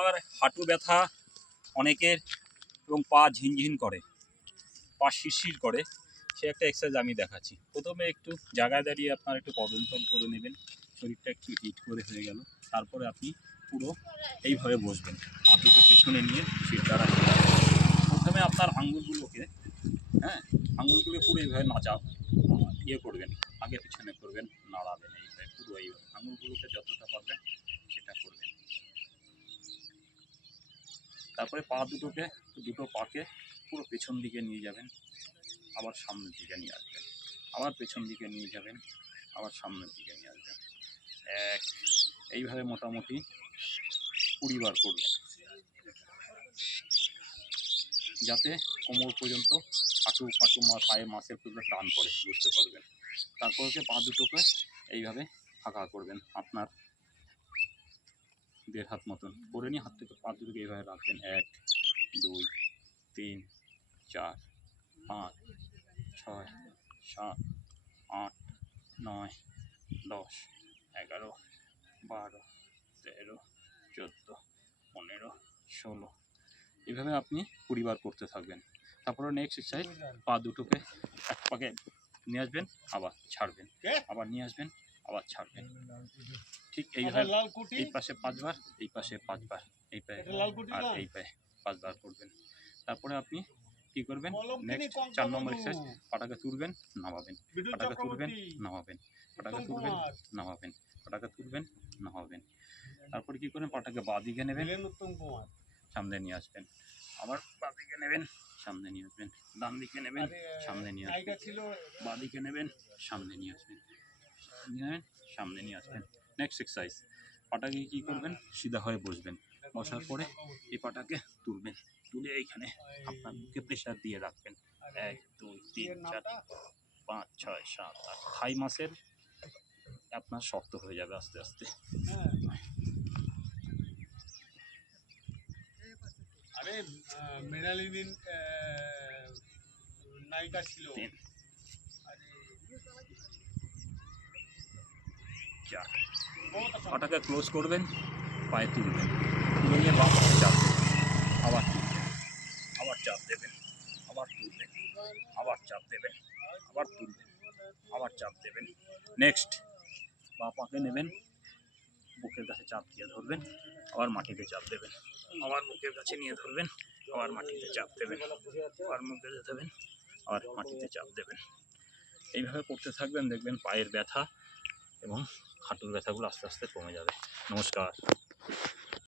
আর হাঁটু ব্যথা অনেকের এবং পা ঝিনঝিন করে, পা শিরশির করে, সে একটা এক্সারসাইজ আমি দেখাচ্ছি। প্রথমে একটু জায়গায় দাঁড়িয়ে আপনার একটু পদন্তন করে নেবেন, শরীরটা একটু হিট করে হয়ে গেল। তারপরে আপনি পুরো এইভাবে বসবেন, হাঁটুকে পেছনে নিয়ে শিরটা রাখবেন। প্রথমে আপনার আঙুলগুলোকে আঙুলগুলো পুরো এইভাবে ইয়ে করবেন, আগে পিছনে করবেন, নাড়াবেন, এইভাবে পুরো এইভাবে আঙুলগুলোকে যতটা পারবেন সেটা করবেন। তারপরে পা দুটো পাকে পুরো পেছন দিকে নিয়ে যাবেন, আবার সামনের দিকে নিয়ে আসবেন, আবার পেছন দিকে নিয়ে যাবেন, আবার সামনের দিকে নিয়ে আসবেন। এইভাবে মোটামুটি 20 বার করবেন, যাতে কোমর পর্যন্ত হাঁটু পায়ের মাসের পর্যন্ত টান পড়ে, বুঝতে পারবেন। তারপর হচ্ছে পা দুটোকে এইভাবে ফাঁকা করবেন, আপনার 1.5 হাত মতন করে নিয়ে হাত থেকে পা দুটোকে এইভাবে রাখবেন। 1 2 3 4 5 6 7 8 9 10 11 12 13 14 15 16 এইভাবে আপনি 20 বার করতে থাকবেন। তারপরে নেক্সট এক্সারসাইজ, পা দুটোকে এক পাকে নিয়ে আসবেন, আবার ছাড়বেন, আবার নিয়ে আসবেন, আবার ছাড়বেন। ঠিক এইভাবে এই পাশে 5 বার, এই পাশে 5 বার, এই পায়ে আর এই পায়ে 5 বার করবেন। তারপরে আপনি কি করবেন, নেক্সট 4 নম্বর এক্সারসাইজ, পাটাকে তুলবেন, নামাবেন, পাটাকে তুলবেন, নামাবেন, পাটাকে তুলবেন, নামাবেন, পাটাকে তুলবেন, নামাবেন। তারপরে কি করবেন, পাটাকে বাঁ দিকে নেবেন, সামনে নিয়ে আসবেন, আবার বাঁ দিকে নেবেন, সামনে নিয়ে আসবেন, ডান দিকে নেবেন, সামনে নিয়ে আসবেন, বাঁ দিকে নেবেন, সামনে নিয়ে আসবেন, সামনে নিয়ে আসবেন। নেক্সট এক্সারসাইজ, পাটাকে কি করবেন, সিধা হয়ে বসবেন, বসার পরে এই পাটাকে তুলবেন, তুলে এইখানে আপনার বুকে প্রেশার দিয়ে রাখবেন। 1 2 3 4 5 6 7 8 থাই মাসেল আপনার শক্ত হয়ে যাবে আস্তে আস্তে। আরে মৃণালিনী নায়িকা ছিল। 3 4 পাটাকে ক্লোজ করবেন, পায়ে তুলবেন, তুলে নিয়ে বাম পাশে চাপ দেবেন, আবার তুলবেন, আবার চাপ দেবেন, আবার তুলবেন, আবার চাপ দেবেন, আবার তুলবেন, আবার চাপ দেবেন। নেক্সট বাঁ পাকে নেবেন, বুকের কাছে চাপ দিয়ে ধরবেন, আবার মাটিতে চাপ দেবেন, আবার বুকের কাছে নিয়ে ধরবেন, আবার মাটিতে চাপ দেবেন, আবার মুখে দেবেন, আবার মাটিতে চাপ দেবেন। এইভাবে করতে থাকবেন, দেখবেন পায়ের ব্যথা এবং হাঁটুর ব্যথাগুলো আস্তে আস্তে কমে যাবে। নমস্কার।